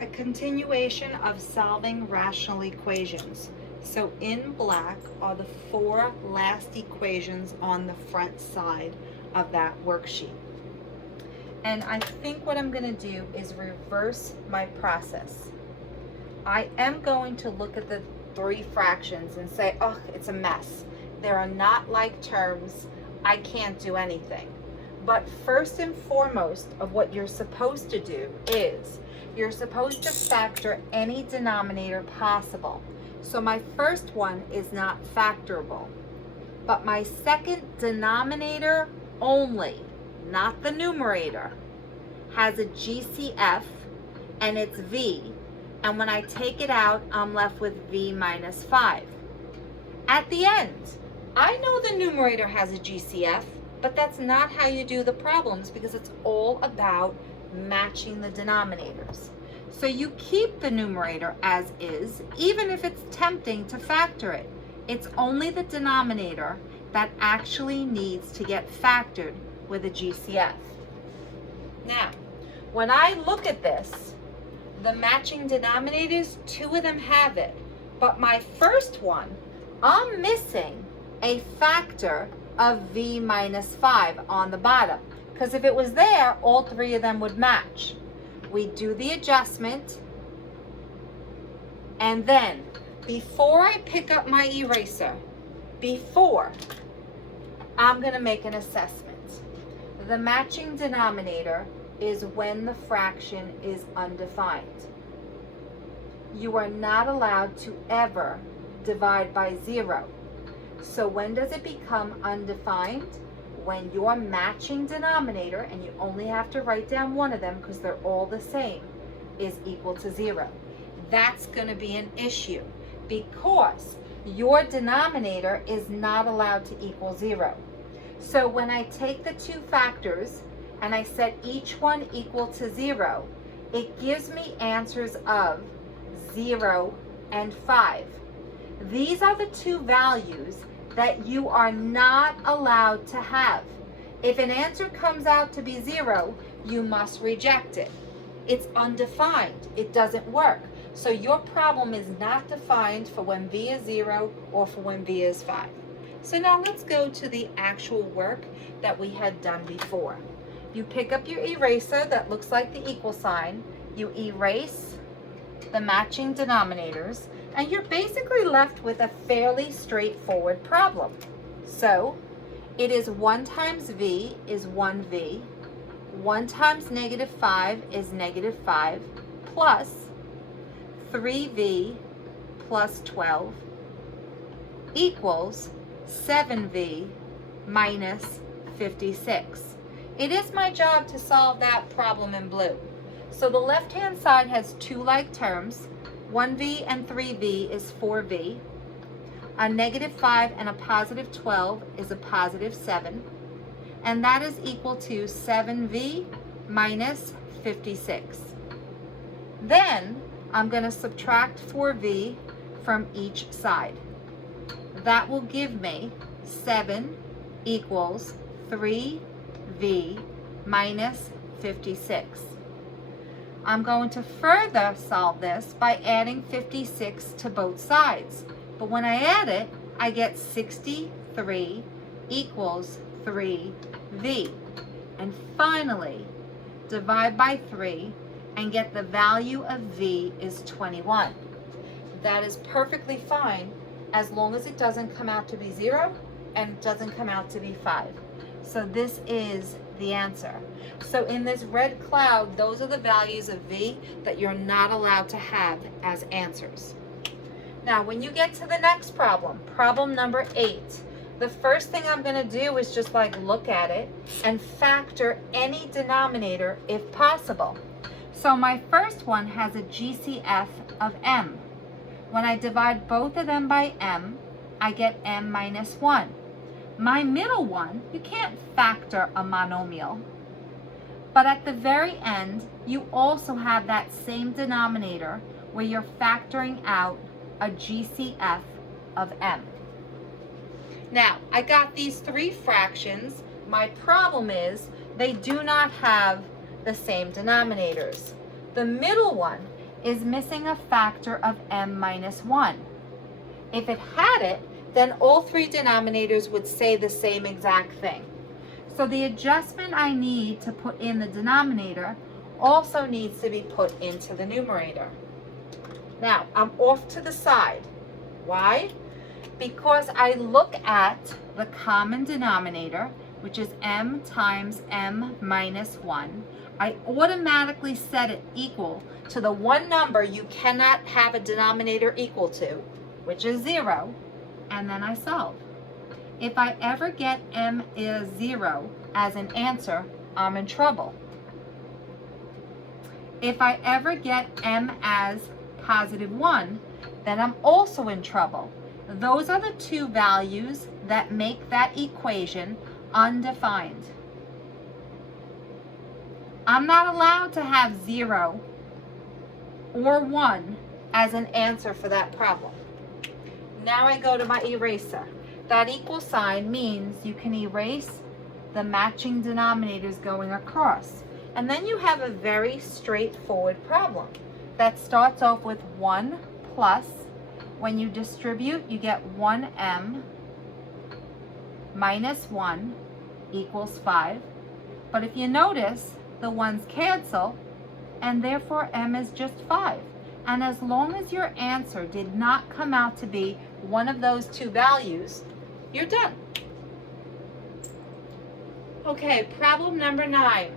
a continuation of solving rational equations. So in black are the 4 last equations on the front side of that worksheet. And I think what I'm going to do is reverse my process. I am going to look at the 3 fractions and say, oh, it's a mess. There are not like terms. I can't do anything. But first and foremost of what you're supposed to do is you're supposed to factor any denominator possible. So my first one is not factorable, but my second denominator only, not the numerator, has a GCF and it's V. And when I take it out, I'm left with V minus 5. At the end, I know the numerator has a GCF, but that's not how you do the problems because it's all about matching the denominators. So you keep the numerator as is, even if it's tempting to factor it. It's only the denominator that actually needs to get factored with a GCF. Now, when I look at this, the matching denominators, 2 of them have it. But my first one, I'm missing a factor of V minus 5 on the bottom. Because if it was there, all 3 of them would match. We do the adjustment. And then, before I pick up my eraser, I'm going to make an assessment. The matching denominator is when the fraction is undefined. You are not allowed to ever divide by 0. So when does it become undefined? When your matching denominator, and you only have to write down one of them because they're all the same, is equal to 0. That's going to be an issue because your denominator is not allowed to equal 0. So when I take the 2 factors and I set each one equal to 0, it gives me answers of 0 and 5. These are the 2 values that you are not allowed to have. If an answer comes out to be 0, you must reject it. It's undefined. It doesn't work. So your problem is not defined for when V is 0 or for when V is 5. So now let's go to the actual work that we had done before. You pick up your eraser that looks like the equal sign. You erase the matching denominators, and you're basically left with a fairly straightforward problem. So it is 1 times V is 1V, 1 times negative 5 is negative 5, plus 3V plus 12 equals 7V minus 56. It is my job to solve that problem in blue. So the left-hand side has 2 like terms. 1V and 3V is 4V. A negative 5 and a positive 12 is a positive 7. And that is equal to 7V minus 56. Then I'm going to subtract 4V from each side. That will give me 7 equals 3V minus 56. I'm going to further solve this by adding 56 to both sides. But when I add it, I get 63 equals 3V. And finally, divide by 3 and get the value of V is 21. That is perfectly fine as long as it doesn't come out to be 0 and doesn't come out to be 5. So this is the answer. So in this red cloud, those are the values of V that you're not allowed to have as answers. Now, when you get to the next problem, problem number 8, the first thing I'm going to do is just look at it and factor any denominator if possible. So my first one has a GCF of M. When I divide both of them by M, I get M minus 1. My middle one, you can't factor a monomial. But at the very end, you also have that same denominator where you're factoring out a GCF of M. Now, I got these 3 fractions. My problem is they do not have the same denominators. The middle one is missing a factor of m minus 1. If it had it, then all three denominators would say the same exact thing. So the adjustment I need to put in the denominator also needs to be put into the numerator. Now, I'm off to the side. Why? Because I look at the common denominator, which is m times m minus 1. I automatically set it equal to the one number you cannot have a denominator equal to, which is 0, and then I solve. If I ever get m is 0 as an answer, I'm in trouble. If I ever get m as positive 1, then I'm also in trouble. Those are the two values that make that equation undefined. I'm not allowed to have 0 or 1 as an answer for that problem. Now I go to my eraser. That equal sign means you can erase the matching denominators going across. And then you have a very straightforward problem that starts off with 1 plus, when you distribute, you get 1m minus 1 equals 5. But if you notice, the ones cancel, and therefore m is just 5. And as long as your answer did not come out to be one of those two values, you're done. Okay, problem number 9.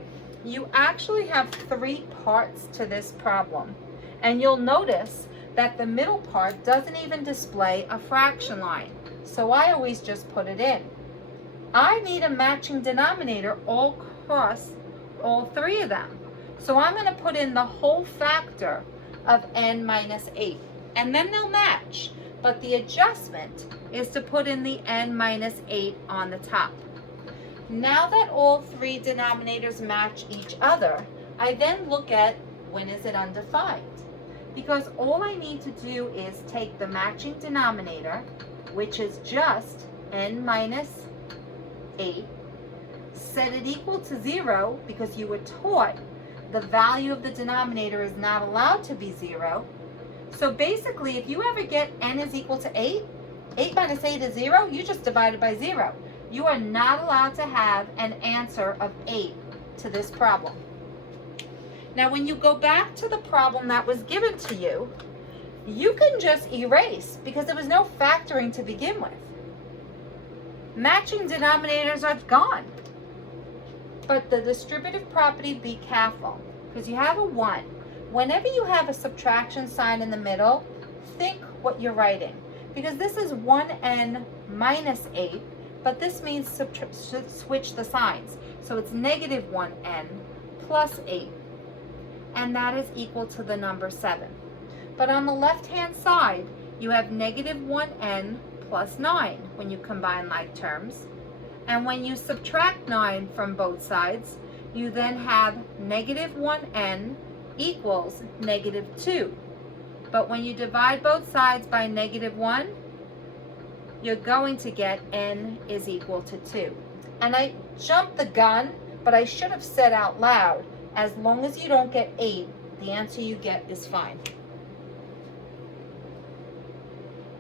You actually have 3 parts to this problem. And you'll notice that the middle part doesn't even display a fraction line. So I always just put it in. I need a matching denominator all across all 3 of them. So I'm going to put in the whole factor of n minus 8. And then they'll match. But the adjustment is to put in the n minus 8 on the top. Now that all 3 denominators match each other, I then look at when is it undefined. Because all I need to do is take the matching denominator, which is just n minus 8, set it equal to 0 because you were taught the value of the denominator is not allowed to be 0. So basically, if you ever get n is equal to 8, 8 minus 8 is 0, you just divide it by 0. You are not allowed to have an answer of 8 to this problem. Now, when you go back to the problem that was given to you, you can just erase because there was no factoring to begin with. Matching denominators are gone. But the distributive property, be careful, because you have a 1. Whenever you have a subtraction sign in the middle, think what you're writing. Because this is 1n minus 8, but this means switch the signs. So it's negative 1n plus 8. And that is equal to the number 7. But on the left-hand side, you have negative 1n plus 9 when you combine like terms. And when you subtract 9 from both sides, you then have negative 1n equals negative 2. But when you divide both sides by negative 1, you're going to get n is equal to 2. And I jumped the gun, but I should have said out loud, as long as you don't get 8, the answer you get is fine.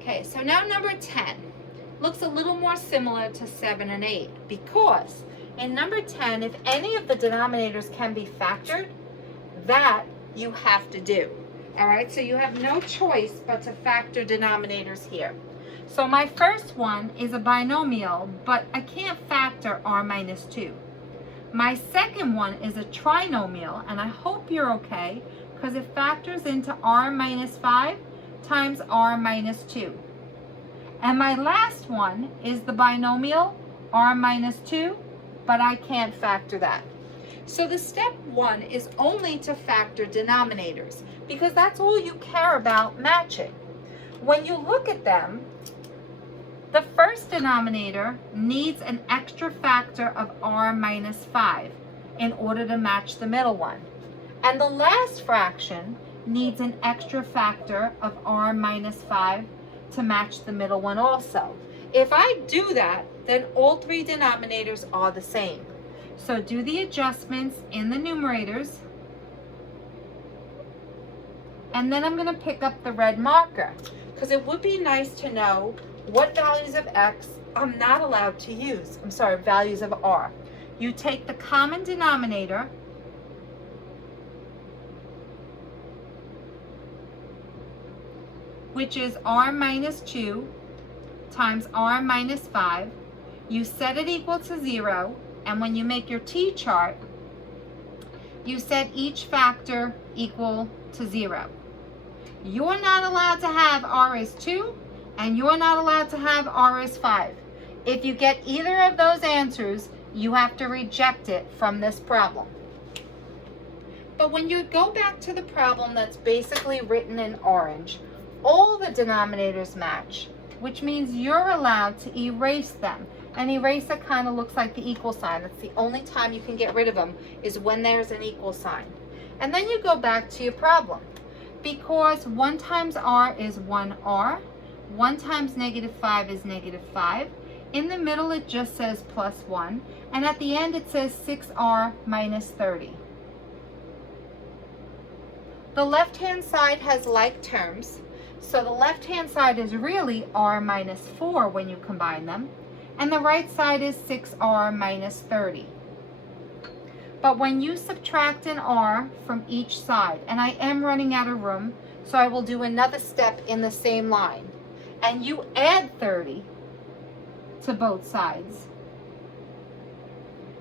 Okay, so now number 10 looks a little more similar to 7 and 8 because in number 10, if any of the denominators can be factored, that you have to do. All right, so you have no choice but to factor denominators here. So my first one is a binomial, but I can't factor r minus 2. My second one is a trinomial, and I hope you're okay because it factors into r minus 5 times r minus 2. And my last one is the binomial r minus 2, but I can't factor that. So the step 1 is only to factor denominators because that's all you care about matching. When you look at them, the first denominator needs an extra factor of r minus 5 in order to match the middle one. And the last fraction needs an extra factor of r minus 5 to match the middle one also. If I do that, then all 3 denominators are the same. So do the adjustments in the numerators. And then I'm going to pick up the red marker because it would be nice to know what values of x I'm not allowed to use. I'm sorry, values of r. You take the common denominator, which is r minus 2 times r minus 5. You set it equal to 0, and when you make your t-chart, you set each factor equal to 0. You're not allowed to have r is 2, and you're not allowed to have r is 5. If you get either of those answers, you have to reject it from this problem. But when you go back to the problem that's basically written in orange, all the denominators match, which means you're allowed to erase them. An eraser kind of looks like the equal sign. That's the only time you can get rid of them, is when there's an equal sign. And then you go back to your problem. Because 1 times r is 1r, 1 times negative 5 is negative 5. In the middle it just says plus 1, and at the end it says 6r minus 30. The left-hand side has like terms, so the left-hand side is really r minus 4 when you combine them, and the right side is 6r minus 30. But when you subtract an r from each side, and I am running out of room, so I will do another step in the same line, and you add 30 to both sides,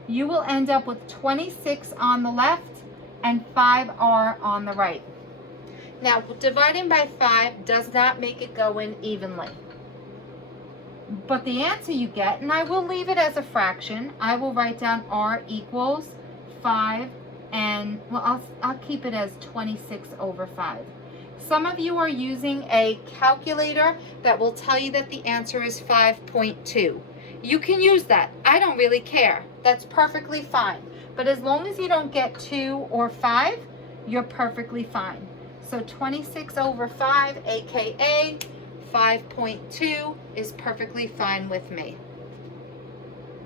you will end up with 26 on the left and 5r on the right. Now, dividing by 5 does not make it go in evenly. But the answer you get, and I will leave it as a fraction, I will write down r equals 5, and well, I'll keep it as 26 over 5. Some of you are using a calculator that will tell you that the answer is 5.2. You can use that. I don't really care. That's perfectly fine. But as long as you don't get 2 or 5, you're perfectly fine. So 26 over 5, aka 5.2, is perfectly fine with me.